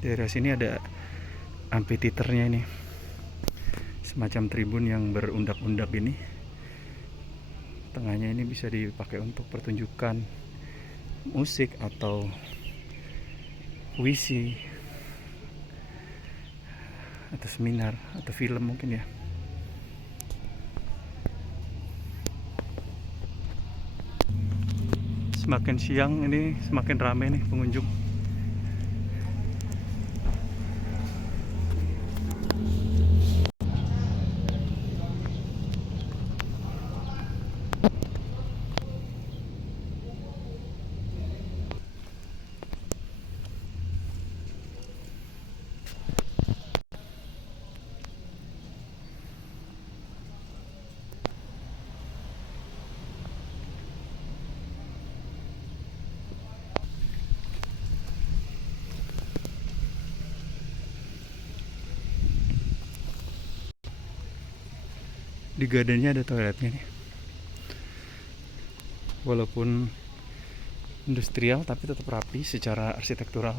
Daerah sini ada amphitheaternya ini, semacam tribun yang berundak-undak ini. Tengahnya ini bisa dipakai untuk pertunjukan musik atau puisi atau seminar atau film mungkin ya. Semakin siang ini semakin ramai nih pengunjung. Di gardennya ada toiletnya nih. Walaupun industrial tapi tetap rapi secara arsitektural.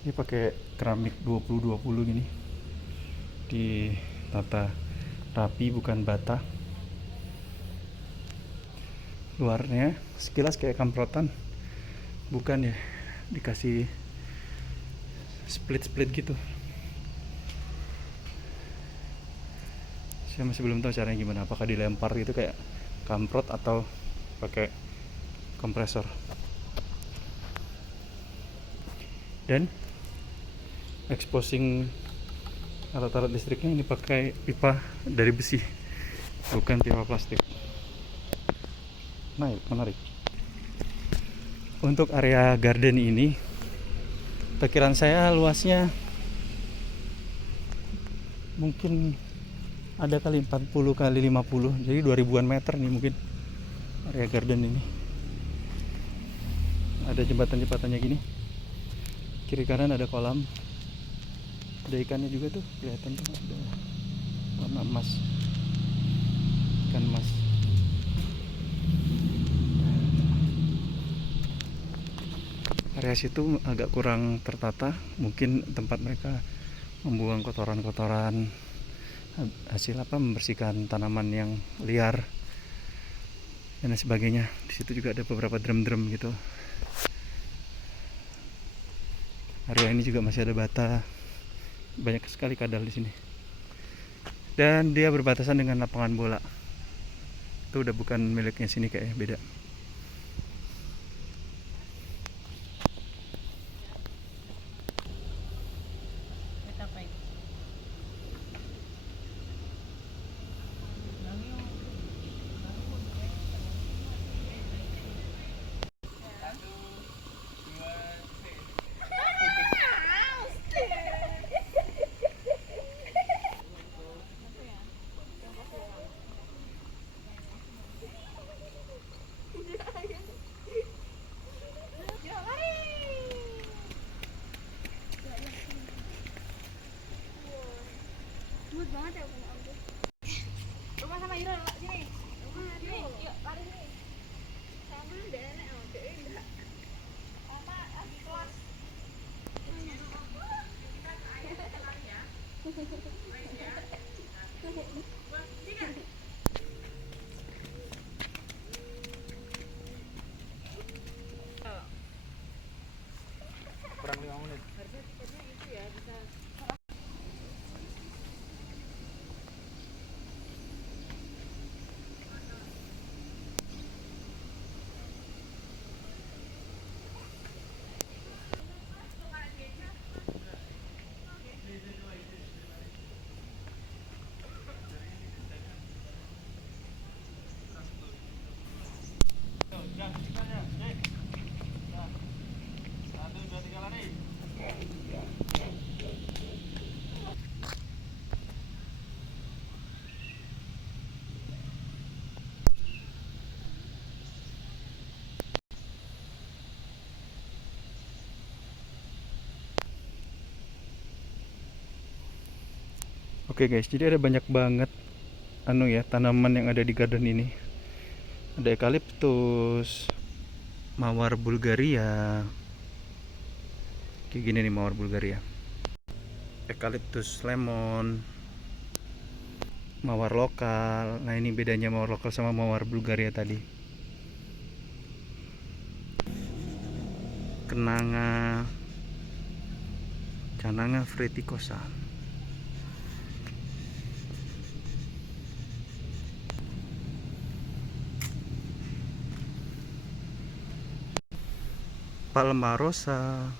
Ini pakai keramik 20-20 gini. Ditata rapi bukan bata. Luarnya sekilas kayak kamprotan. Bukan ya, dikasih split-split gitu. Saya masih belum tahu caranya gimana, apakah dilempar gitu kayak kamprot atau pakai kompresor. Dan exposing alat-alat listriknya ini pakai pipa dari besi, bukan pipa plastik. Menarik. Untuk area garden ini, perkiraan saya luasnya mungkin ada kali 40 kali 50, jadi 2000-an meter nih mungkin area garden ini. Ada jembatan-jembatannya gini, kiri kanan ada kolam, ada ikannya juga tuh, kelihatan tuh, ada warna emas, ikan emas. Area situ agak kurang tertata, mungkin tempat mereka membuang kotoran-kotoran, hasil membersihkan tanaman yang liar dan sebagainya. Di situ juga ada beberapa drum-drum gitu. Area ini juga masih ada bata, banyak sekali kadal di sini. Dan dia berbatasan dengan lapangan bola. Itu udah bukan miliknya sini, kayaknya beda. Banget ya punya aku. Rumah sama Ira sini. Rumah sini. Yuk, lari sini. Sama ada nenek oke enggak. Sama lagi kelas. Kita ke ayah lari ya. Baik ya. Sini. Kurang 5 menit. Harusnya tiketnya itu ya bisa. Oke guys, jadi ada banyak banget tanaman yang ada di garden ini. Ada eukaliptus, mawar Bulgaria, Kayak gini nih mawar Bulgaria. Eucalyptus lemon, mawar lokal. Nah ini bedanya mawar lokal sama mawar Bulgaria tadi. Kenanga, Cananga freticosa. Palma rosa.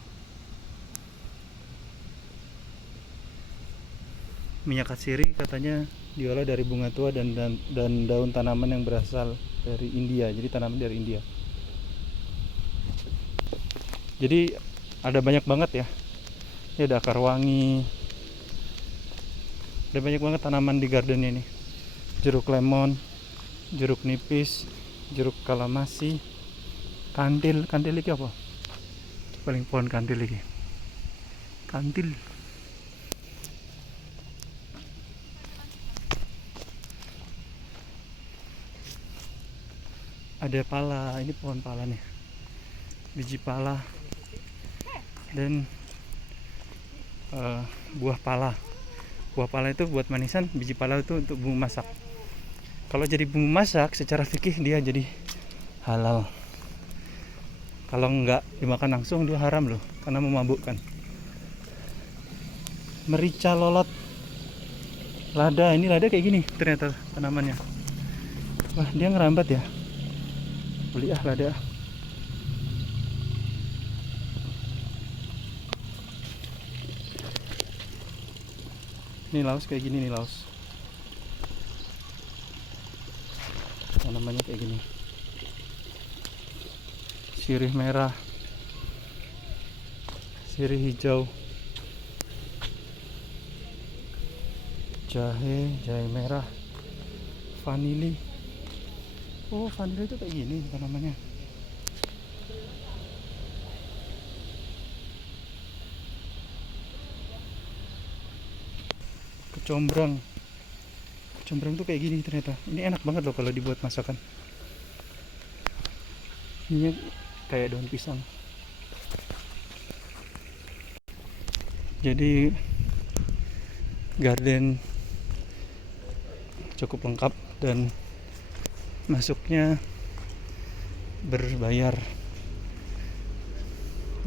Minyak katsiri katanya diolah dari bunga tua dan daun tanaman yang berasal dari India. Jadi tanaman dari India. Jadi ada banyak banget ya. Ini ada akar wangi. Ada banyak banget tanaman di garden ini. Jeruk lemon, jeruk nipis, jeruk kalamasi, kantil. Kantil ini apa? Paling pohon kantil ini. Kantil. Ada pala, ini pohon pala nih. Biji pala dan buah pala. Buah pala itu buat manisan, biji pala itu untuk bumbu masak. Kalau jadi bumbu masak secara fikih dia jadi halal. Kalau enggak dimakan langsung dia haram loh, karena memabukkan. Merica lolot, lada. Ini lada kayak gini ternyata tanamannya. Wah, dia ngerambat ya. Beli lada. Ini laos kayak gini nih laos. Tanamannya kayak gini. Sirih merah, sirih hijau, jahe merah, vanili. Oh, vanili itu kayak gini tanamannya. Kecombrang. Kecombrang tuh kayak gini ternyata. Ini enak banget loh kalau dibuat masakan. Ini kayak daun pisang. Jadi garden cukup lengkap dan masuknya berbayar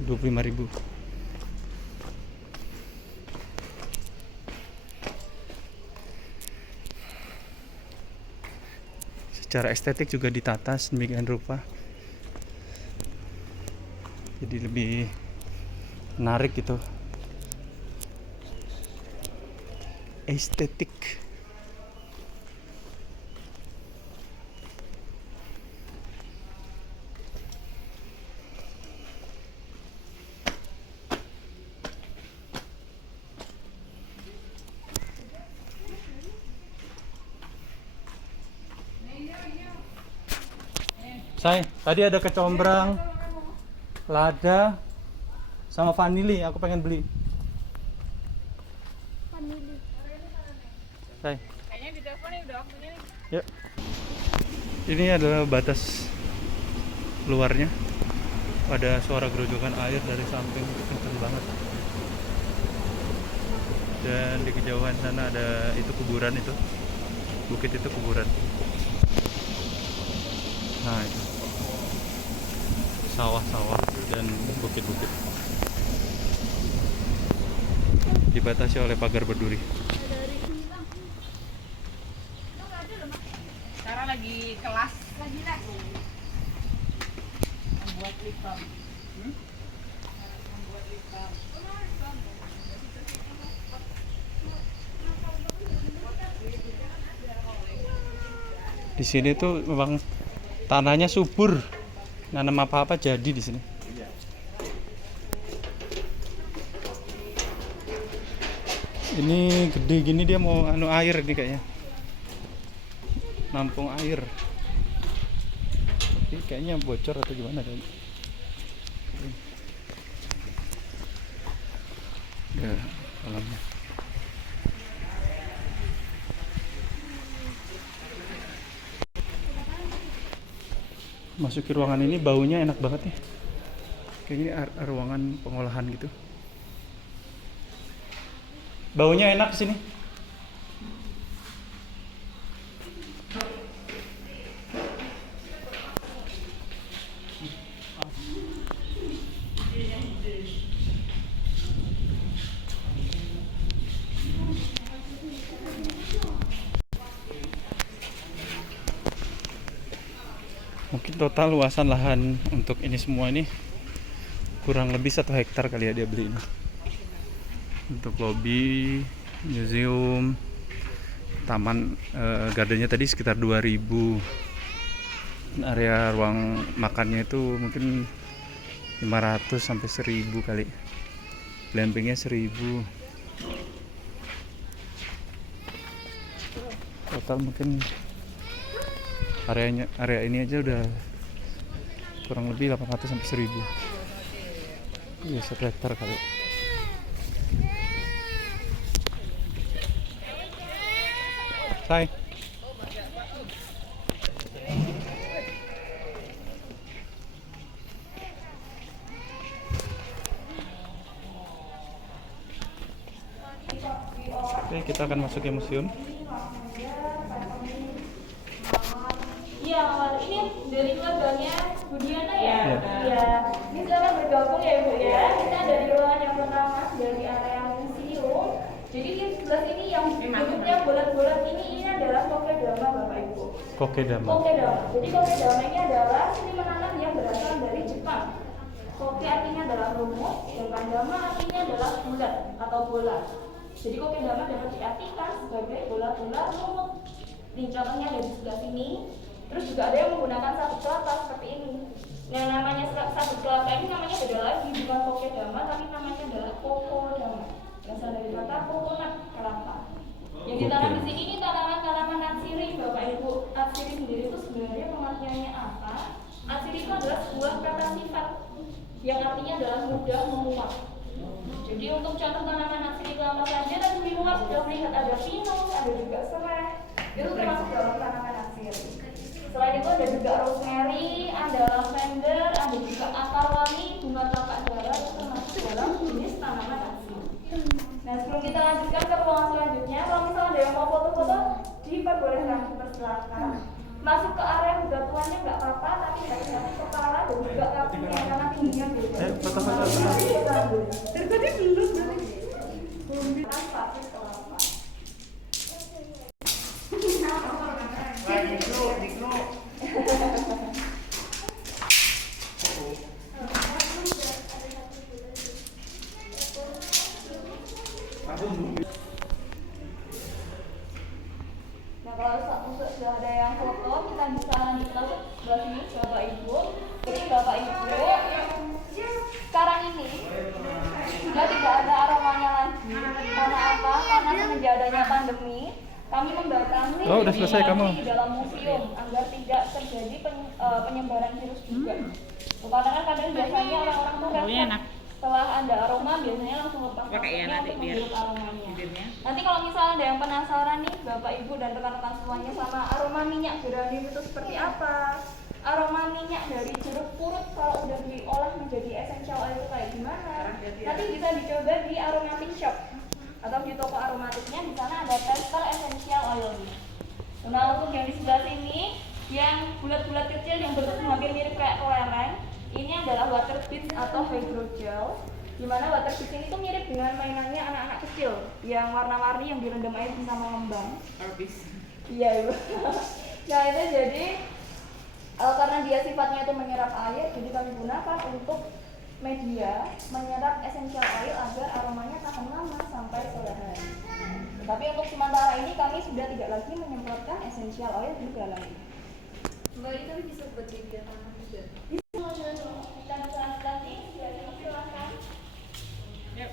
25.000. Secara estetik juga ditata sedemikian rupa. Jadi lebih menarik gitu. Estetik. Tadi ada kecombrang, lada, sama vanili. Aku pengen beli. Vanili. Kayaknya di telepon ya udah waktunya nih. Yuk. Ini adalah batas luarnya. Ada suara gerojokan air dari samping, kenceng banget. Dan di kejauhan sana ada itu kuburan itu. Bukit itu kuburan. Nah, itu. Sawah-sawah dan bukit-bukit. Dibatasi oleh pagar berduri. Sekarang lagi kelas lagi lah. Membuat lip balm. Membuat lip balm. Di sini tuh memang tanahnya subur. Nanam apa-apa jadi di sini. Ini gede gini dia mau air nih kayaknya. Nampung air. Tapi kayaknya bocor atau gimana kayaknya. Ya, kolamnya. Masuki ruangan ini baunya enak banget nih. Kayaknya ruangan pengolahan gitu. Baunya enak sini. Mungkin total luasan lahan untuk ini semua ini kurang lebih 1 hektar kali ya dia beli ini. Untuk lobby, museum, taman, gardennya tadi sekitar 2000. Area ruang makannya itu mungkin 500 sampai 1000 kali. Glampingnya 1000. Total mungkin area ini aja udah kurang lebih 800 sampai 1000. Iya, 1 hektar kali. Say. Oke, kita akan masuk ke museum. Iya, ini dari keluarganya Bu Diana ya? Iya. Iya. Ini selamat bergabung ya Bu ya. Kita dari ruangan yang pertama dari area museum. Jadi di sebelah sini yang bentuknya bulat-bulat ini adalah kokedama Bapak Ibu. Kokedama. Kokedama. Jadi kokedama ini adalah seni menanam yang berasal dari Jepang. Koke artinya adalah rumus, sedangkan dama artinya adalah bulat atau bola. Jadi kokedama dapat diartikan sebagai bola-bola lumut. Nih contohnya ada di sebelah sini. Terus juga ada yang menggunakan sabut kelapa seperti ini. Yang namanya sabut kelapa ini namanya beda lagi, bukan kokedama tapi namanya adalah kokodama. Berasal dari kata coconut kelapa. Yang ditanam di sini ini tanaman-tanaman atsiri Bapak Ibu. Atsiri sendiri itu sebenarnya pengertiannya apa? Atsiri itu adalah sebuah kata sifat yang artinya adalah mudah menguap. Jadi untuk contoh tanaman atsiri kelapa saja tadi di luar sudah melihat ada pinus, ada juga serai. Itu termasuk dalam tanaman atsiri. Selain itu ada juga rosemary, ada lavender, ada juga akar wangi, bunga telapak darah, itu termasuk dalam jenis tanaman atsiri. Nah sebelum kita lanjutkan ke ruangan selanjutnya, kalau misalnya ada yang mau foto-foto, diperbolehkan dipersilakan. Masuk ke area bebatuannya nggak apa-apa, tapi harus kasih kepala dan juga kakinya karena tingginya beda. Foto-foto. Tadi belum pasir kelapa. Nah kalau untuk sudah ada yang foto, kita bisa lanjutkan sebelah sini Bapak Ibu. Jadi Bapak Ibu, sekarang ini sudah tidak ada aromanya lagi. Karena apa? Karena semenjak adanya pandemi, kami membatasi Oh, udah selesai kamu. di dalam museum agar tidak terjadi penyebaran virus juga. Karena kan kadang biasanya orang-orang tuh refleks setelah ada aroma biasanya langsung lepas maskernya untuk menghirup aromanya. Nanti kalau misalnya ada yang penasaran nih Bapak Ibu dan rekan-rekan semuanya sama aroma minyak geranium itu seperti apa, aroma minyak dari jeruk purut kalau udah diolah menjadi essential oil itu kayak gimana, nanti bisa dicoba di aromatic shop atau di toko aromatiknya. Di sana ada tester essential oil. Nah untuk yang di sebelah sini yang bulat-bulat kecil yang bentuknya hampir mirip kayak kelereng, ini adalah water beads atau hydrogel. Dimana water beads ini tuh mirip dengan mainannya anak-anak kecil yang warna-warni yang direndam air bisa mengembang. Iya Ibu. Nah itu jadi karena dia sifatnya itu menyerap air, jadi kami gunakan untuk media menyerap essential oil agar aromanya tahan lama sampai sore hari. Tapi untuk sementara ini kami sudah tidak lagi menyemprotkan essential oil di dalamnya. Mbak ini tapi bisa buat media tanam juga. Kita bisa nanti silakan. Yuk.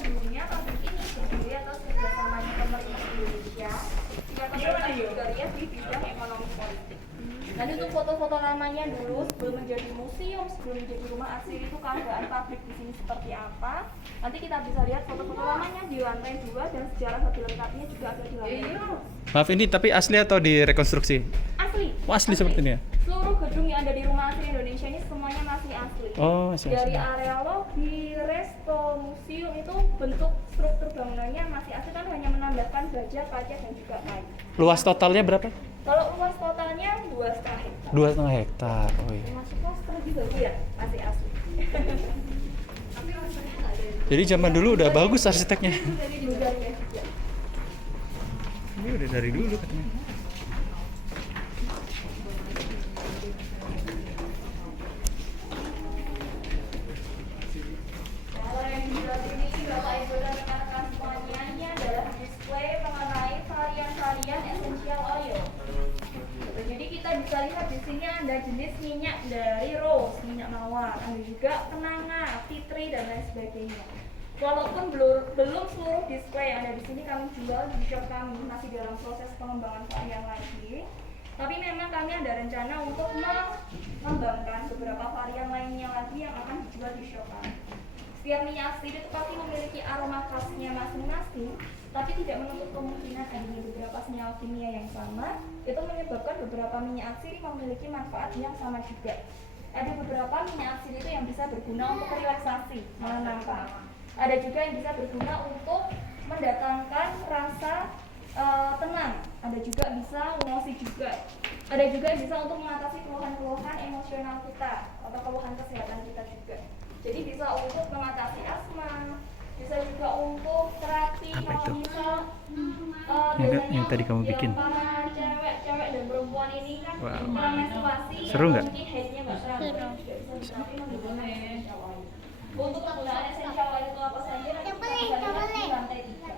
Dulunya pabrik ini sendiri atau kerjasamanya pemerintah Indonesia juga lihat di bidang ekonomi politik. Nanti untuk foto-foto lamanya dulu sebelum menjadi museum, sebelum menjadi rumah arsip itu keadaan pabrik di sini seperti apa. Nanti kita bisa lihat foto-foto lamanya di lantai 2 dan sejarah lebih lengkapnya juga ada di lantai 2. Maaf, ini tapi asli atau direkonstruksi? Asli. Oh, asli seperti ini ya? Seluruh gedung yang ada di Rumah Asli Indonesia ini semuanya masih asli. Oh, masih Dari asli. area lobi, resto, museum itu bentuk struktur bangunannya masih asli, kan hanya menambahkan baja, kaca dan juga kayu. Luas totalnya berapa? Kalau luas totalnya 2,5 hektar. 2,5 hektar. Oh iya. Masuk poster juga ya, masih asli. Tapi rasanya nggak ada. Jadi zaman dulu udah bagus arsiteknya. Jadi budaya juga. Ini udah dari dulu katanya. Kalau yang di sebelah sini, Bapak Ibu dan rekan-rekan semuanya, ini adalah display mengenai varian-varian essential oil. Jadi kita bisa lihat di sini ada jenis minyak dari rose, minyak mawar, ada juga kenanga, tea tree dan lain sebagainya. Walaupun belum seluruh display yang ada di sini kami jual di shop kami, masih dalam proses pengembangan varian lagi. Tapi memang kami ada rencana untuk mengembangkan beberapa varian lainnya lagi yang akan dijual di shop kami. Setiap minyak asli itu pasti memiliki aroma khasnya masing-masing, tapi tidak menutup kemungkinan adanya beberapa senyawa kimia yang sama. Itu menyebabkan beberapa minyak asli memiliki manfaat yang sama juga. Ada beberapa minyak asli itu yang bisa berguna untuk relaksasi, menenangkan. Ada juga yang bisa berguna untuk mendatangkan rasa tenang. Ada juga bisa emosi juga. Ada juga yang bisa untuk mengatasi keluhan-keluhan emosional kita atau keluhan kesehatan kita juga. Jadi bisa untuk mengatasi asma, bisa juga untuk terapi Apa kalau itu? misal Yang tadi kamu bikin? Para cewek dan perempuan ini kan Wow. kurang menstruasi, Seru nggak? mungkin haidnya nggak terlalu juga bisa diterapi menggunakan essential oil. Untuk penggunaan essential oil itu apa saja nanti kita bisa lihat di lantai 3.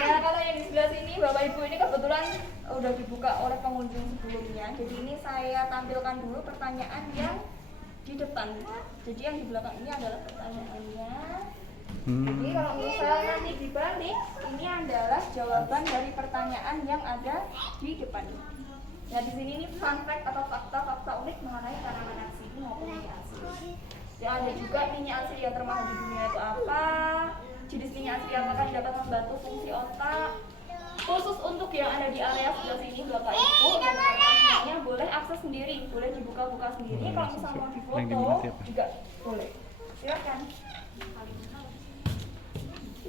Nah, kalau yang di sebelah sini Bapak Ibu ini kebetulan udah dibuka oleh pengunjung sebelumnya. Jadi ini saya tampilkan dulu pertanyaan yang di depan. Jadi yang di belakang ini adalah pertanyaannya. Jadi kalau misalnya nanti dibalik, ini adalah jawaban dari pertanyaan yang ada di depan ini. Nah, di sini ini fun fact atau fakta-fakta unik mengenai tanaman asli maupun minyak asli. Ya, ada juga minyak asli yang termahal di dunia itu apa? Jenis minyak asli apakah dapat membantu fungsi otak? Khusus untuk yang ada di area sebelah sini Bapak Ibu dan rekan-rekannya boleh akses sendiri, boleh dibuka-buka sendiri. Kalau misalnya mau difoto juga boleh. Silakan.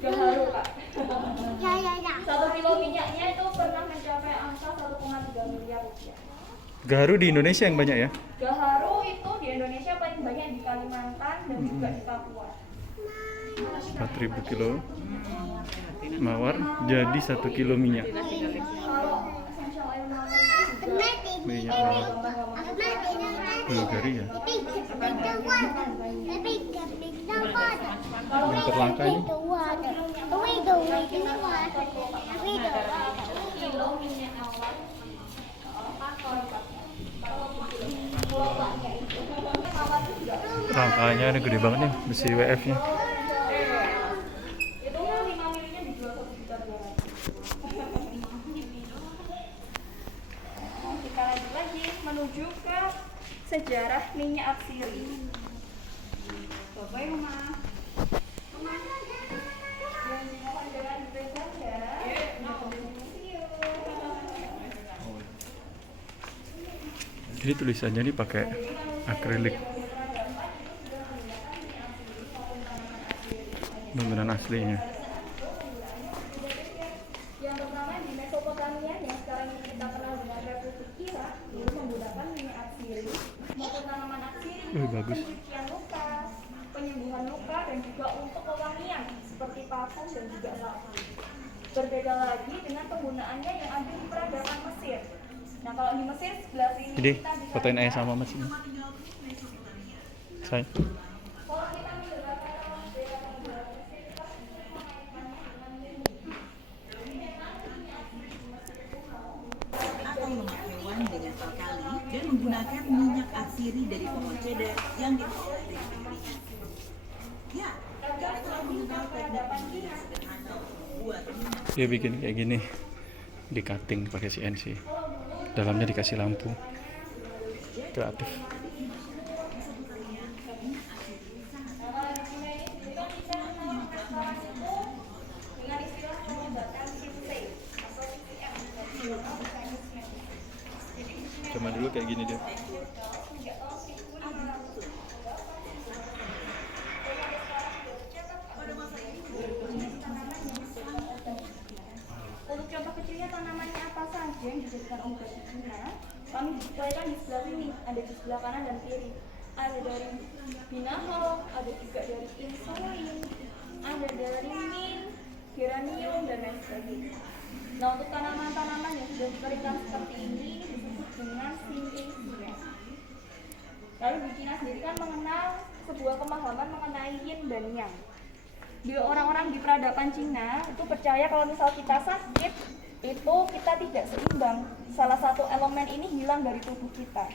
Gaharu Kak. 1 kilo minyaknya itu pernah mencapai angka 1,3 miliar rupiah. Gaharu di Indonesia yang banyak ya? Gaharu itu di Indonesia paling banyak di Kalimantan dan juga di Papua. 4.000 kilo mawar jadi 1 kilo minyak. Kalau essential oil mawar itu juga Minyak mawar. Bulgaria ya. Yang terlangka ini. kilo minyak mawar. Rangkanya ini gede banget nih, besi WF-nya. Itu 5 milinya dijual 1 juta 200. Kita lanjut lagi menuju ke sejarah minyak atsiri. Bapak Ibu Mama. Mohon jangan dipegang ya. Jadi tulisannya ini pakai akrilik. Bangunan aslinya. Yang pertama di Mesopotamia yang sekarang ini kita kenal dengan Republik Irak, dulu menggunakan minyak atsiri maupun tanaman atsiri untuk Bagus. pencucian luka, penyembuhan luka dan juga untuk pewangian seperti parfum dan juga sabun. Berbeda lagi dengan penggunaannya yang ada di peradaban Mesir. Nah, kalau di Mesir sebelah sini Jadi kita bisa fotoin lihat ayah sama mas ini. Saya. kalau kita menggunakan bendera Mesir, kita bisa mengaitkannya dengan Atau lemak hewan dengan alkali dan menggunakan minyak atsiri dari pohon cedar yang diolah dengan keringat. Ya, kami telah mengenal teknik yang sederhana buat minyak. Dia bikin kayak gini, di cutting pakai CNC. Dalamnya dikasih lampu. Kreatif. dengan istilah menggunakan CNC atau CCM. Cuma dulu kayak gini dia. Untuk contoh kecilnya tanamannya apa saja yang dijadikan obat di Cina, kami disediakan di sebelah sini, ada di sebelah kanan dan kiri. Ada dari binahong, ada juga dari insulin, ada dari mint, geranium, dan lain sebagainya. Nah, untuk tanaman-tanaman yang sudah dikeringkan seperti ini disebut dengan Sintesia. Lalu di Cina sendiri kan mengenal sebuah pemahaman mengenai yin dan yang. Di orang-orang di peradaban Cina itu percaya kalau misal kita sakit itu kita tidak seimbang. Salah satu elemen ini hilang dari tubuh kita.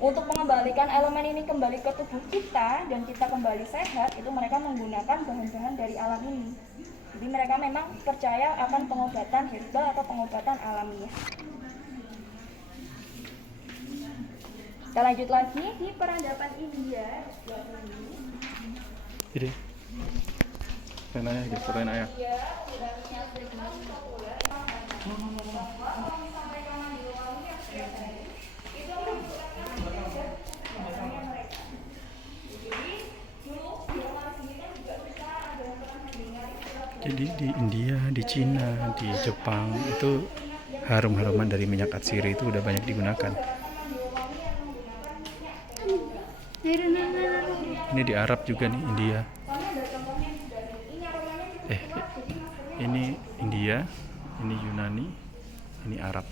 Untuk mengembalikan elemen ini kembali ke tubuh kita dan kita kembali sehat, itu mereka menggunakan bahan-bahan dari alam ini. Jadi mereka memang percaya akan pengobatan herbal atau pengobatan alamiah. Kita lanjut lagi di peradaban India. Jadi penanya gitu, pertanyaan ayah. India penggunaan minyak zaitun populer. Itu menunjukkan bahasanya mereka. Jadi dulu di orang sini kan juga kita ada yang pernah mendengar istilah Jadi di India, di Cina, di Jepang itu harum-haruman dari minyak atsiri itu udah banyak digunakan. Ini di Arab juga nih, India. Ini India, ini Yunani, ini Arab.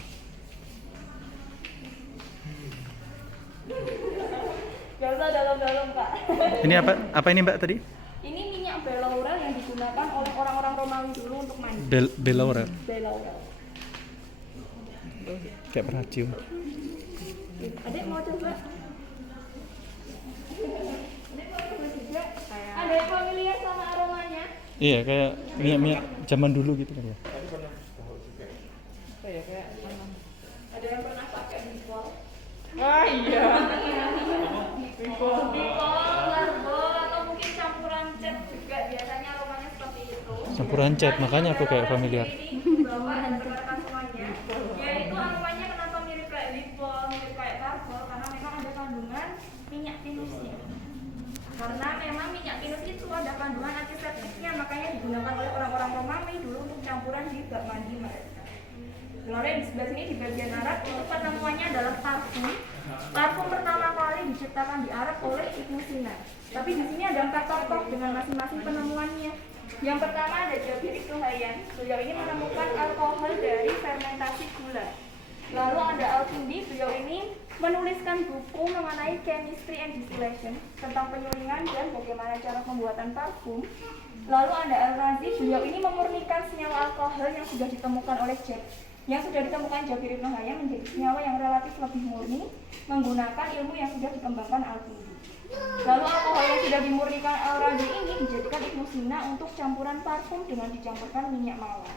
Gak usah dalam-dalam, Kak. Ini apa? Apa ini Mbak tadi? Ini minyak belaurel yang digunakan oleh orang-orang Romawi dulu untuk mandi. Belaurel. Belaurel. Kayak pernah cium. Adek mau coba? Adek mau coba juga? Ada yang familiar sama aromanya? Iya, kayak minyak-minyak zaman dulu gitu kan ya. Ada yang pernah pakai bikol? Ah iya. Bikol, larbol, atau mungkin campuran cat juga. Biasanya aromanya seperti itu. Campuran cat, makanya aku kayak familiar. Ini bawa dan berkata semuanya. Yaitu aromanya kenapa mirip kayak bikol, mirip kayak karbol, karena memang ada kandungan minyak pinusnya. Karena memang minyak pinus itu ada kandungan antiseptiknya, makanya digunakan oleh orang-orang Romawi dulu untuk campuran di bak mandi mereka. Lalu di sebelah sini di bagian Arab itu penemuannya adalah parfum. Parfum pertama kali diciptakan di Arab oleh Ibnu Sina. Tapi di sini ada 4 tokoh dengan masing-masing penemuannya. Yang pertama ada Jabir Ibnu Hayyan. Beliau ini menemukan alkohol dari fermentasi gula. Lalu ada Al-Kindi, beliau ini menuliskan buku mengenai chemistry and distillation tentang penyulingan dan bagaimana cara pembuatan parfum. Lalu ada Al-Razi, beliau ini memurnikan senyawa alkohol yang sudah ditemukan oleh Jabir Ibnu Hayyan menjadi senyawa yang relatif lebih murni menggunakan ilmu yang sudah dikembangkan Al-Kindi. Lalu alkohol yang sudah dimurnikan Al-Razi ini dijadikan Ibnu Sina untuk campuran parfum dengan dicampurkan minyak mawar.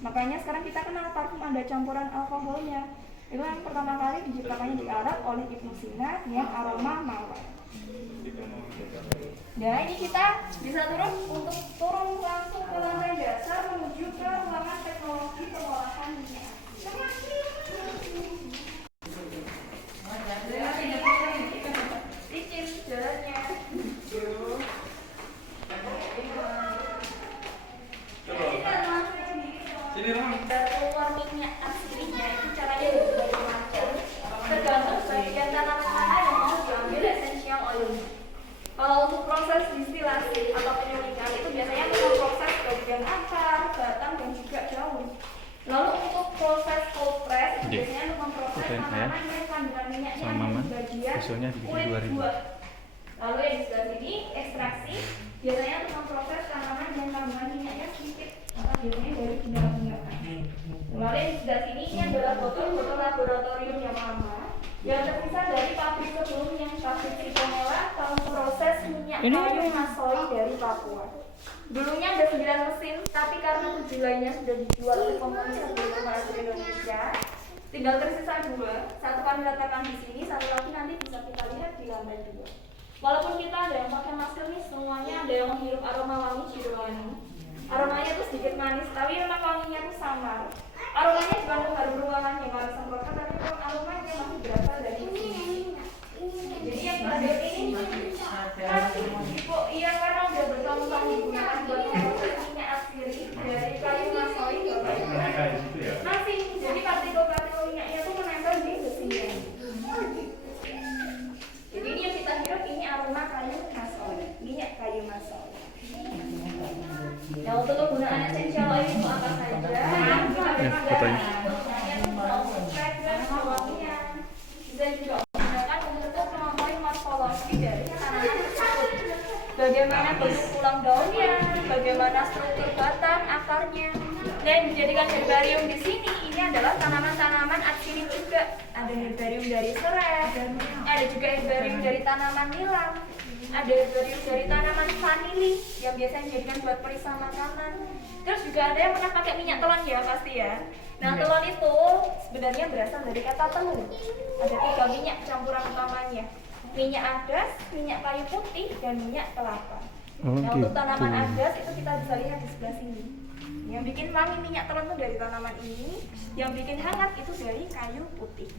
Makanya sekarang kita kenal parfum ada campuran alkoholnya. Itu yang pertama kali diciptakannya di Arab oleh Ibnu Sina yang aroma mawar. Nah ini kita bisa turun langsung ke lantai dasar menuju ke ruangan teknologi pengolahan minyak. Licin jalannya. Keluar minyak aslinya itu caranya berbagai macam. Tergantung bagian tanaman mana yang mau diambil essential oilnya. Kalau untuk proses distilasi atau penyulingan itu biasanya untuk proses bagian akar, batang dan juga daun. Lalu untuk proses cold press itu biasanya untuk memproses tanaman yang kandungan minyaknya sama ada mama, di bagian susunya dibikin kulit 2000. buah. Lalu yang di sebelah sini ekstraksi biasanya untuk memproses tanaman yang kandungan minyaknya sedikit atau biasanya dari bunga-bungaan. Lalu yang di sebelah sini ini adalah botol-botol laboratorium yang lama yang tersisa dari pabrik sebelumnya, pabrik Citronella tahun proses minyak kayu masoi dari Papua. Dulunya ada 9 mesin, tapi karena 7 lainnya sudah dijual oleh kompani sebelum masuk Indonesia, tinggal tersisa 2. Satu kami letakkan di sini, satu lagi nanti bisa kita lihat di lantai 2. Walaupun kita ada yang pakai masker nih, semuanya ada yang menghirup aroma wangi di ruangan. Aromanya tuh sedikit manis, tapi memang wanginya tuh samar. Aromanya bukan mengharum ruangan yang harus semprotkan, tapi memang aromanya masih berasa. bagaimana bentuk tulang daunnya, bagaimana struktur batang, akarnya. Dan dijadikan herbarium di sini ini adalah tanaman-tanaman atsiri juga. Ada herbarium dari serai, ada juga herbarium dari tanaman nilam, ada herbarium dari tanaman vanili yang biasanya dijadikan buat perisai makanan. Terus juga ada yang pernah pakai minyak telon ya pasti ya. Nah telon itu sebenarnya berasal dari kata telur. Ada 3 minyak campuran utamanya. Minyak adas, minyak kayu putih, dan minyak kelapa. Oh, Nah untuk gitu. tanaman adas itu kita bisa lihat di sebelah sini. Yang bikin wangi minyak telon itu dari tanaman ini, yang bikin hangat itu dari kayu putih.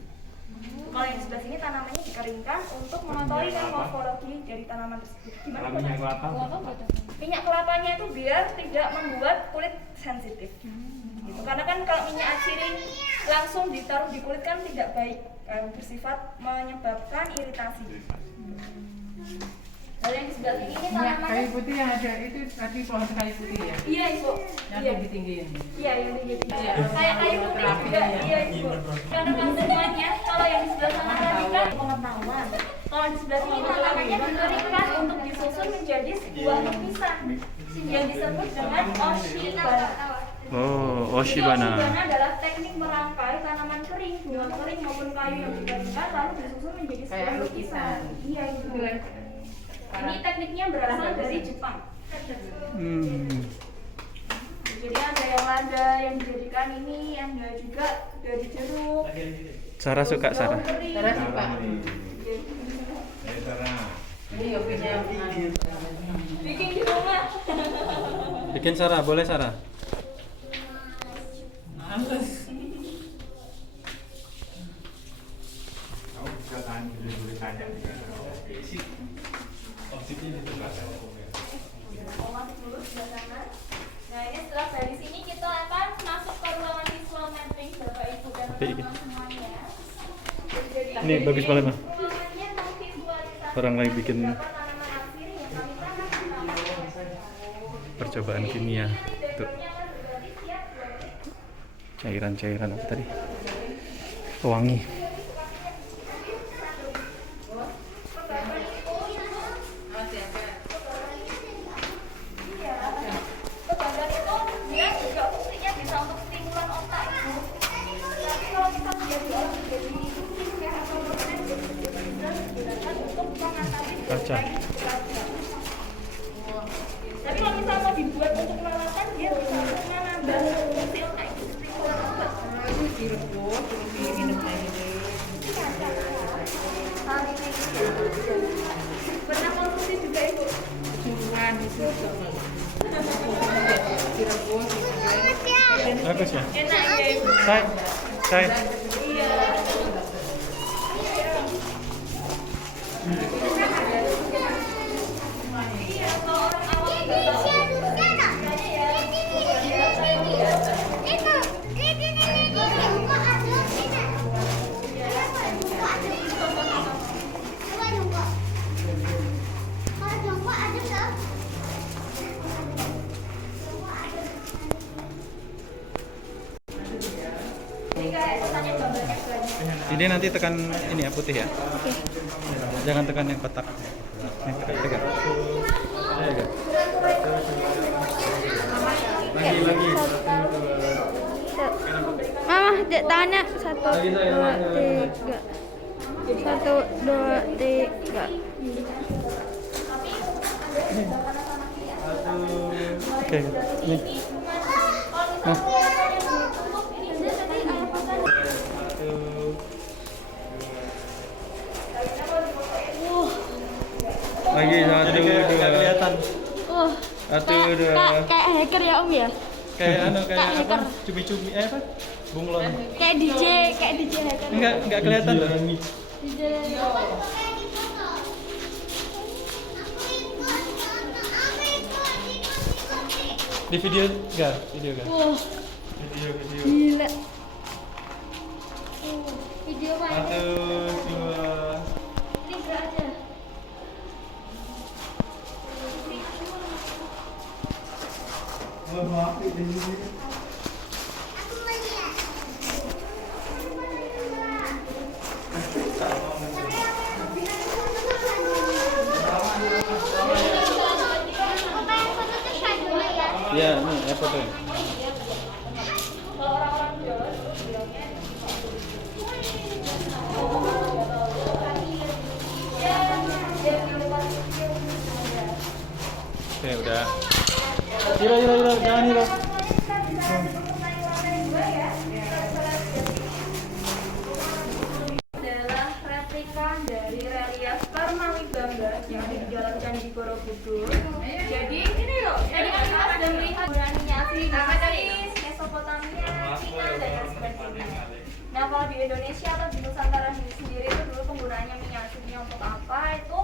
Kalau yang di sebelah sini tanamannya dikeringkan untuk mengotori morfologi dari tanaman tersebut. Gimana minyak kelapa? Minyak kelapanya itu biar tidak membuat kulit sensitif. Gitu. Karena kan kalau minyak atsiri langsung ditaruh di kulit kan tidak baik, bersifat menyebabkan iritasi. Lalu yang di sebelah sini ini Minyak tanaman kayu putih yang ada itu tadi pohon kayu putih ya? iya ibu. Yang Iya. tinggi tinggiin. Iya yang tinggi kayak kayu putih juga iya ibu. Karena kan semuanya kalau yang di sebelah sana tadi kan pengetahuan. Kalau di sebelah sini tanamannya dikeringkan untuk disusun menjadi sebuah lukisan yang disebut dengan oshibana. Oh, Jadi Oshibana. oshibana adalah teknik merangkai tanaman kering, bunga kering maupun kayu yang dikeringkan lalu disusun menjadi sebuah Kayak lukisan. lukisan. Iya ibu. Ini tekniknya berasal dari Jepang. Jadi ada yang lada yang dijadikan ini, ada juga dari jeruk. Sarah suka daun Sarah. kering. Sarah suka. Iya. Ini yoginya yang Bikin di rumah. Bikin Sarah, boleh Sarah? Oh, masih dulu sebelah sana. Nah ini setelah dari sini kita akan masuk ke ruangan visual mapping Bapak Ibu dan teman-teman semuanya. Jadi, Ini bagus banget, Ma. ruangannya memvisualisasi Orang lagi bikin beberapa tanaman atsiri yang kami tanam di taman. percobaan kimia tuh cairan-cairan apa tadi pewangi. Kebanggaan itu dia juga fungsinya bisa untuk stimulan otak ibu. Tapi kalau kita menjadi fungsinya atau proses bisa digunakan untuk mengatasi Kaca. Tapi kalau misalnya mau dibuat untuk melelahkan dia bisa untuk menambah fungsi otak itu stimulan otak. itu direbus terus diminum air. Pernah konsumsi juga ibu? Cuman itu direbus Bagus ya. Enak ya ibu. Cai. Iya. Iya, kalau orang awam nggak tahu. Jadi kayak kesannya gambarnya banyak. Ini nanti tekan ini ya putih ya. Jangan tekan yang kotak. Ini tekan. Tekan. Lagi. Mama, tangannya 1, 2, 3. 1, 2, 3. Oke, ini. Nah, lagi satu dua. Kelihatan. Satu dua. Kayak hacker ya Om ya? Kayak anu kayak Kayak apa? hacker. Cumi-cumi apa? Bunglon. Kayak DJ hacker. Enggak kelihatan tuh. DJ. Di video enggak? Video enggak? Wah, Video. gila. Video mana? Satu dua. Ini gerak aja. foto ya? Kalau orang-orang Jawa dulu bilangnya Oke, udah. Hira, jangan Hira. Adalah replika dari relief Parmawibangga yang ada di Jalan Candi Borobudur. Jadi ini loh, tadi kan kita sudah melihat buraninya asli dari Mesopotamia, Cina dan lain sebagainya. Nah kalau di Indonesia atau di Nusantara sendiri itu dulu penggunaannya minyak aslinya untuk apa? Itu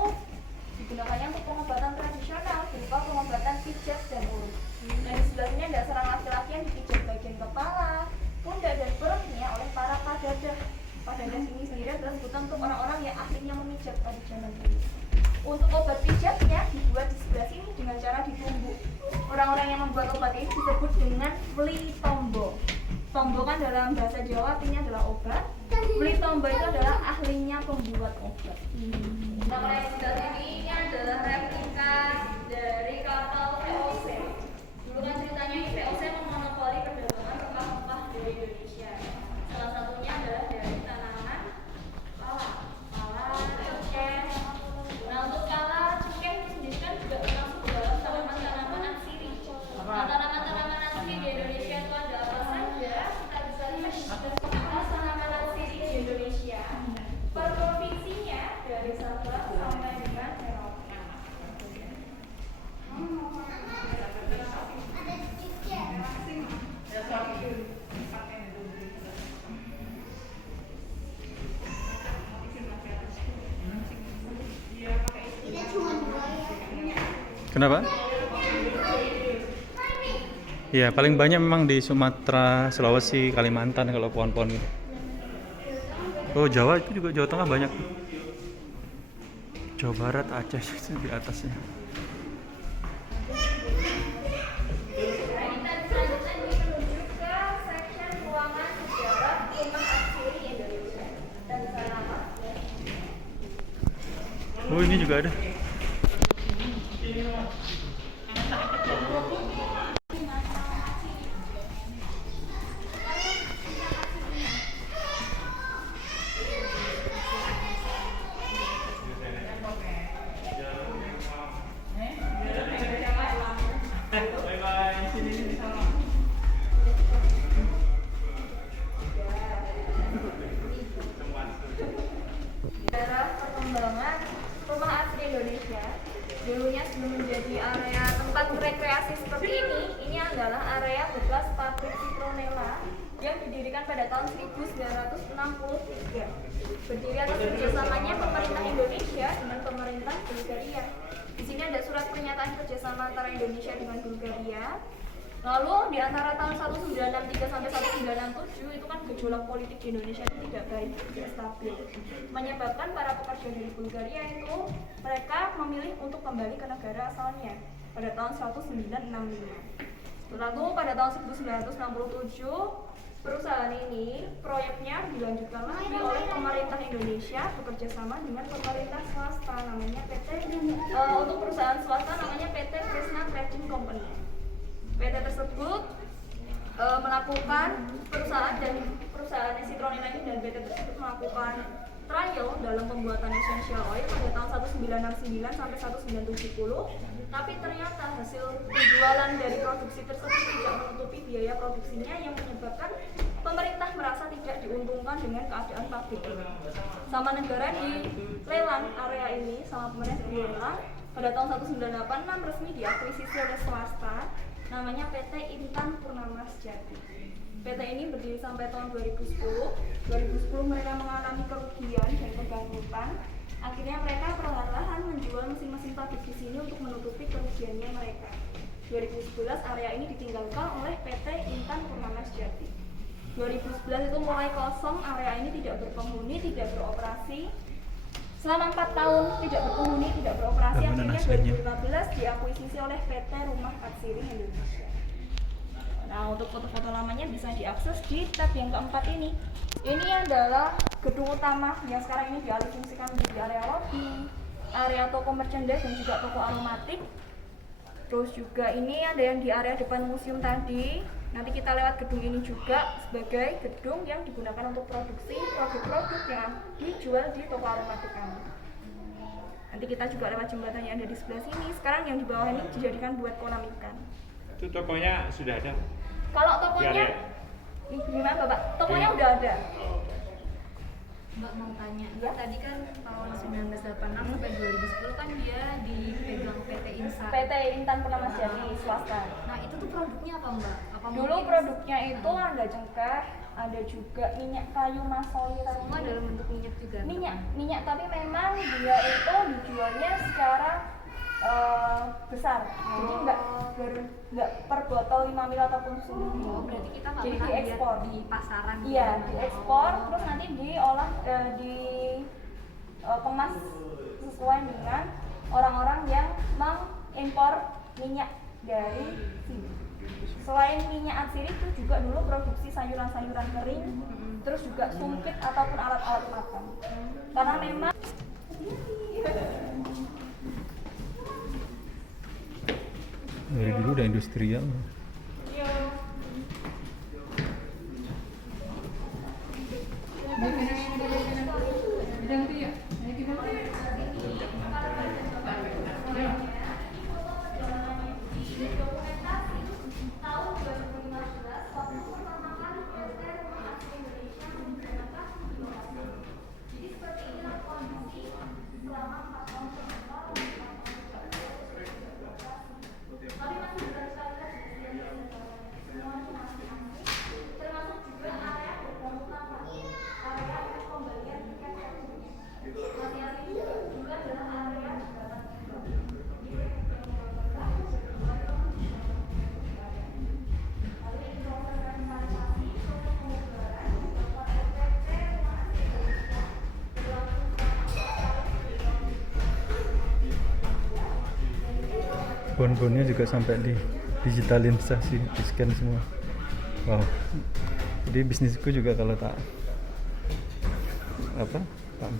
digunakannya untuk pengobatan tradisional berupa pengobatan pijat dan urut. Dan di sebelah sini ada seorang laki-laki yang dipijat bagian kepala, pundak dan perutnya oleh para padadah. Padadah ini sendiri adalah sebutan untuk orang-orang yang ahlinya memijat pada zaman dulu. Untuk obat pijatnya dibuat di sebelah sini dengan cara ditumbuk. Orang-orang yang membuat obat ini disebut dengan Wli Tombo. Tombo kan dalam bahasa Jawa artinya adalah obat. Wli Tombo itu adalah ahlinya pembuat obat. Nah, kalau yang sebelah ini adalah replika dari kapal VOC. Dulu kan ceritanya ini VOC memonopoli perdagangan rempah-rempah dari Indonesia. Salah satunya adalah dari tanaman pala, cengkeh. Nah, untuk pala, cengkeh itu sendiri kan juga termasuk dalam tanaman-tanaman atsiri. Nah, tanaman-tanaman atsiri di Indonesia itu ada apa saja? Kita bisa lihat di tanaman atsiri di Indonesia. Per provinsinya dari Sabah sampai dengan Merauke. Kenapa? Iya, paling banyak memang di Sumatera, Sulawesi, Kalimantan kalau pohon-pohon gitu. Oh, Jawa itu juga, Jawa Tengah banyak. Jawa Barat, Aceh itu di atasnya. Kita selanjutnya menuju ke section ruangan sejarah rumah atsiri Indonesia. Dan di sana apa? Oh, ini juga ada. Sejarah perkembangan rumah atsiri Indonesia. Dulunya sebelum menjadi area tempat rekreasi seperti ini adalah area bekas pabrik citronella yang didirikan pada tahun 1963. Berdiri atas kerjasamanya pemerintah Indonesia dengan pemerintah Bulgaria. Di sini ada surat pernyataan kerjasama antara Indonesia dengan Bulgaria. Lalu di antara tahun 1963 sampai 1967 itu kan gejolak politik di Indonesia itu tidak baik, tidak stabil, menyebabkan para pekerja dari Bulgaria itu mereka memilih untuk kembali ke negara asalnya pada tahun 1965. Lalu pada tahun 1967 perusahaan ini proyeknya dilanjutkan lagi oleh pemerintah Indonesia bekerja sama dengan pemerintah swasta namanya PT untuk perusahaan swasta namanya PT Kresna Trading Company. PT tersebut melakukan perusahaan citronella ini dan PT tersebut melakukan trial dalam pembuatan essential oil pada tahun 1969 sampai 1970. Tapi ternyata hasil penjualan dari produksi tersebut tidak menutupi biaya produksinya yang menyebabkan pemerintah merasa tidak diuntungkan dengan keadaan pabrik ini. Sama negara dilelang area ini, sama pemerintah dilelang pada tahun 1986 resmi diakuisisi oleh swasta namanya PT Intan Purnama Sejati. PT ini berdiri sampai tahun 2010. 2010 mereka mengalami kerugian dan kebangkrutan. Akhirnya mereka perlahan-lahan menjual mesin-mesin pabrik di sini untuk menutupi kerugiannya mereka. 2011 area ini ditinggalkan oleh PT Intan Purnama Sejati. 2011 itu mulai kosong, area ini tidak berpenghuni, tidak beroperasi. Selama 4 tahun tidak berpenghuni, tidak beroperasi. Akhirnya 2015 diakuisisi oleh PT Rumah Atsiri Indonesia. Nah, untuk foto-foto lamanya bisa diakses di tab yang keempat ini. Ini adalah gedung utama yang sekarang ini dialihfungsikan menjadi area lobby, area toko merchandise dan juga toko aromatik. Terus juga ini ada yang di area depan museum tadi. Nanti kita lewat gedung ini juga sebagai gedung yang digunakan untuk produksi produk-produk yang dijual di toko aromatik kami. Nanti kita juga lewat jembatan yang ada di sebelah sini. Sekarang yang di bawah ini dijadikan buat kolam ikan. Itu tokonya sudah ada? Kalau tokonya, gimana Bapak? Tokonya udah ada. Mbak mau tanya, tadi kan tahun 1986 sampai 2010 kan dia dipegang PT Insa. PT Intan Purnamas Jati swasta. Nah itu tuh produknya apa Mbak? Apa Dulu mungkin produknya itu ada cengkeh, ada juga minyak kayu masoli tadi. semua dalam bentuk minyak juga? Minyak tapi memang dia itu dijualnya secara besar. Jadi nggak per botol 5 ml ataupun 10 ml. Oh berarti kita nggak Jadi pernah lihat diekspor di pasaran? Iya, gitu? diekspor terus nanti diolah kemas sesuai dengan orang-orang yang mengimpor minyak dari sini. Selain minyak atsiri itu juga dulu produksi sayuran-sayuran kering, terus juga sumpit ataupun alat-alat makan. Karena memang Dari dulu udah industrial. Bon-bonnya juga sampai di digitalisasi, di scan semua. Wow. Jadi bisnisku juga kalau tak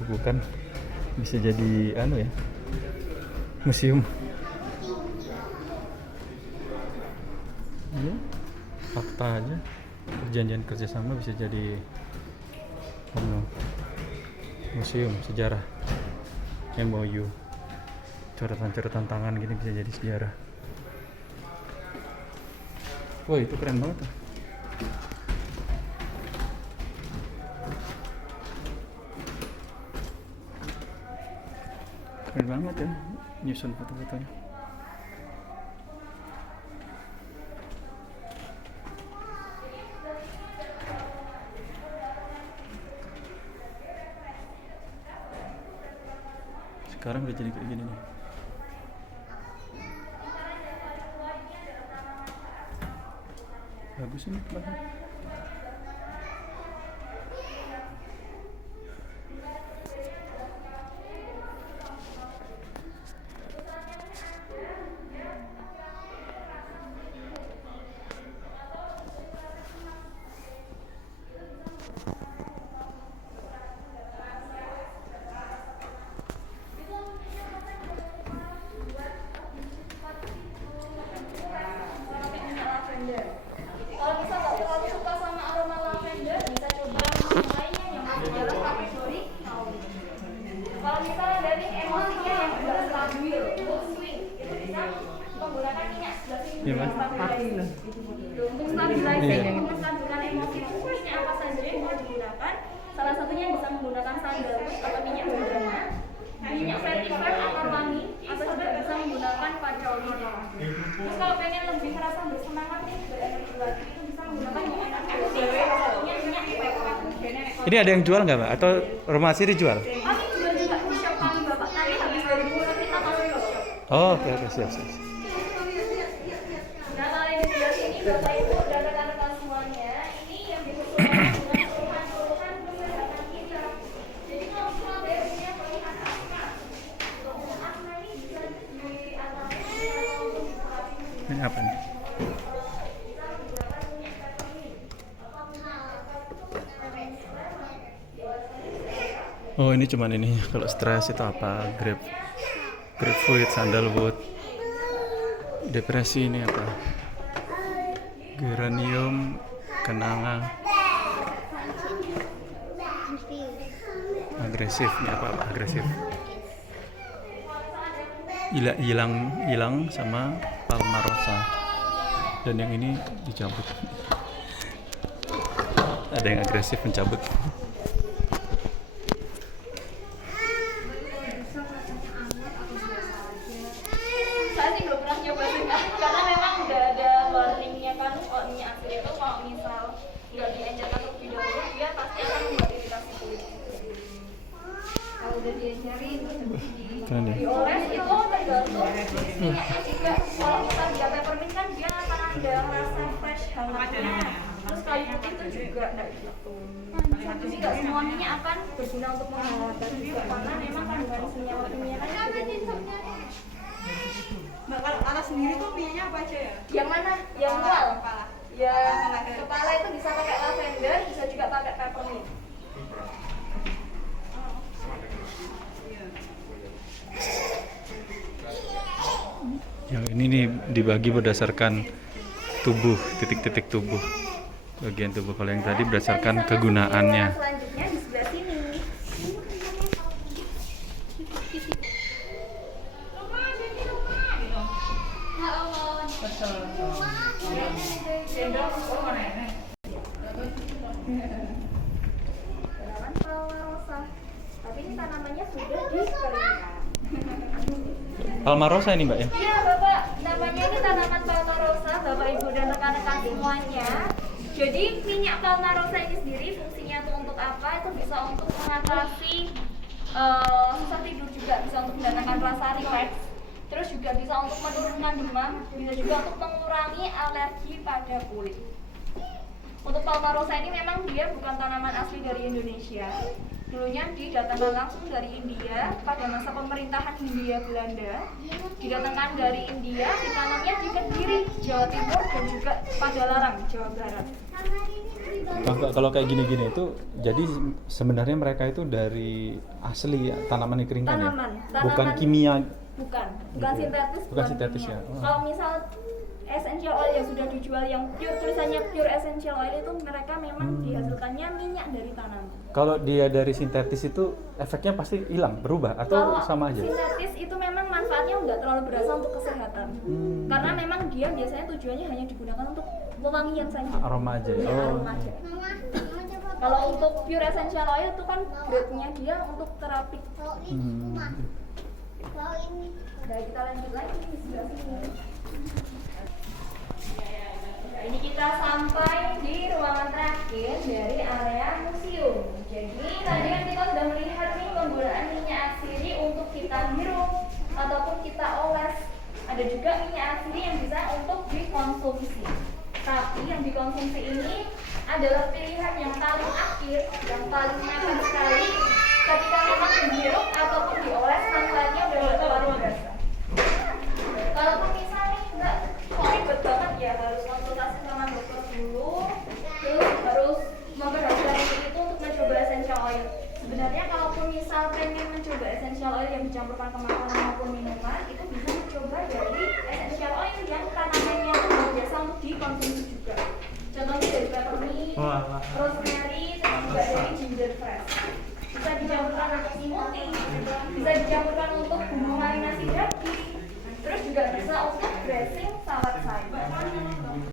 bukukan bisa jadi museum. Ya, fakta aja. Perjanjian kerjasama bisa jadi museum sejarah. MOU. Coretan-coretan tangan gini bisa jadi sejarah. Wah itu keren banget tuh. Keren banget ya nyusun foto-fotonya. Sekarang udah jadi kayak gini nih. Bagus ini bahan. Kalau bisa nggak terlalu suka sama aroma lavender, bisa coba yang lainnya yang adalah Cafesori. Kalau misalnya dari emosinya yang udah stabil, mood swing, itu bisa menggunakan minyak Gimana? untuk stabilizing, untuk menstabilkan emosi. Switchnya apa saja yang bisa digunakan? Salah satunya bisa menggunakan sandalwood atau minyak berdana, minyak vetiver akar wangi, atau juga bisa menggunakan patchouli. Terus kalau pengen lebih merasa bersemangat nih, berenergi lagi, itu bisa menggunakan minyak enak. Salah satunya minyak pepper. Ini ada yang jual nggak Mbak? Atau rumah Siri jual? Kami jual juga di shop kami Bapak. Nanti habis dari pusat kita masuk ke shop. Oh, oke siap. Nah kalau yang di sebelah sini Bapak Ibu dan rekan-rekan semuanya, ini yang dikhususkan dengan keluhan-keluhan kesehatan kita. Jadi kalau misalnya dari sini terlihat asma, untuk asma ini bisa diatasi ataupun diterapi. Ini apa nih? Oh ini cuman ini kalau stres itu apa? Grapefruit, sandalwood. Depresi ini apa? Geranium kenanga. Agresif ini apa? Agresif. Hilang sama palmarosa. Dan yang ini dicabut. Ada yang agresif mencabut. Saya sih belum pernah nyoba sih Kak, karena memang udah ada warningnya kan kalau minyak asli itu kalau misal nggak diencerkan terlebih dahulu dia pasti akan membuat iritasi kulit. Kalau udah diajarin terus habis Keren ya? Dioles itu tergantung minyaknya juga. Kalau misal dia peppermint kan dia akan ada rasa fresh hangatnya. Terus kayu putih itu juga nggak gitu. Jadi nggak semua minyak akan berguna untuk menghangatkan juga karena memang kandungan senyawa kimianya kan juga tinggi. Mbak, kalau alas sendiri tuh minyaknya apa aja ya? Yang mana? Yang mual? Kepala. Ya, kepala itu bisa pakai lavender, bisa juga pakai peppermint. Yang ini nih dibagi berdasarkan tubuh, titik-titik tubuh. Bagian tubuh. Kalau yang tadi berdasarkan kegunaannya. Selanjutnya di sebelah sini. Sendok, oh mana ini? Tanaman palmarosa. Tapi ini tanamannya sudah dikeringkan. Palmarosa ini Mbak ya? Iya Bapak, namanya ini tanaman palmarosa, Bapak Ibu dan rekan-rekan semuanya. Jadi minyak palmarosa ini sendiri fungsinya tuh untuk apa? Itu bisa untuk mengatasi susah tidur juga, bisa untuk mendatangkan rasa rileks. Terus juga bisa untuk menurunkan demam, bisa juga untuk mengurangi alergi pada kulit. Untuk palmarosa ini memang dia bukan tanaman asli dari Indonesia. Dulunya didatangkan langsung dari India pada masa pemerintahan Hindia Belanda. Didatangkan dari India, ditanamnya di Kediri, Jawa Timur dan juga Padalarang, Jawa Barat. Kalau kayak gini-gini itu, jadi sebenarnya mereka itu dari asli tanaman dikeringkan ya? Tanaman. Bukan kimia. Bukan Gitu ya? sintetis, Bukan sintetis kimia. ya? Oh. Kalau misal essential oil yang sudah dijual yang pure, tulisannya pure essential oil itu mereka memang dihasilkannya minyak dari tanaman. Kalau dia dari sintetis itu efeknya pasti hilang, berubah atau Kalau sama aja? sintetis itu memang manfaatnya nggak terlalu berasa untuk kesehatan. Karena memang dia biasanya tujuannya hanya digunakan untuk wewangian saja. Aroma aja ya? Iya, Oh. aroma aja. Kalau untuk pure essential oil itu kan grade-nya dia untuk terapi. Nah, kita lanjut lagi di sebelah sini. Nah, ini kita sampai di ruangan terakhir dari area museum. Jadi tadi kan kita sudah melihat nih penggunaan minyak atsiri untuk kita hirup ataupun kita oles. Ada juga minyak atsiri yang bisa untuk dikonsumsi. Tapi yang dikonsumsi ini adalah pilihan yang paling akhir, yang paling mepet sekali ketika memang dihirup ataupun dioles manfaatnya udah luar biasa. Kalaupun misalnya nggak kok ribet banget ya harus konsultasi sama dokter dulu, terus harus memperhatikan itu untuk mencoba essential oil. Sebenarnya kalaupun misal pengen mencoba essential oil yang dicampurkan ke makanan maupun minuman, itu bisa mencoba dari essential oil yang tanamannya itu biasa untuk dikonsumsi juga. Contohnya dari peppermint, rosemary, terus juga dari ginger fresh. Bisa dicampurkan untuk smoothie, bisa dicampurkan untuk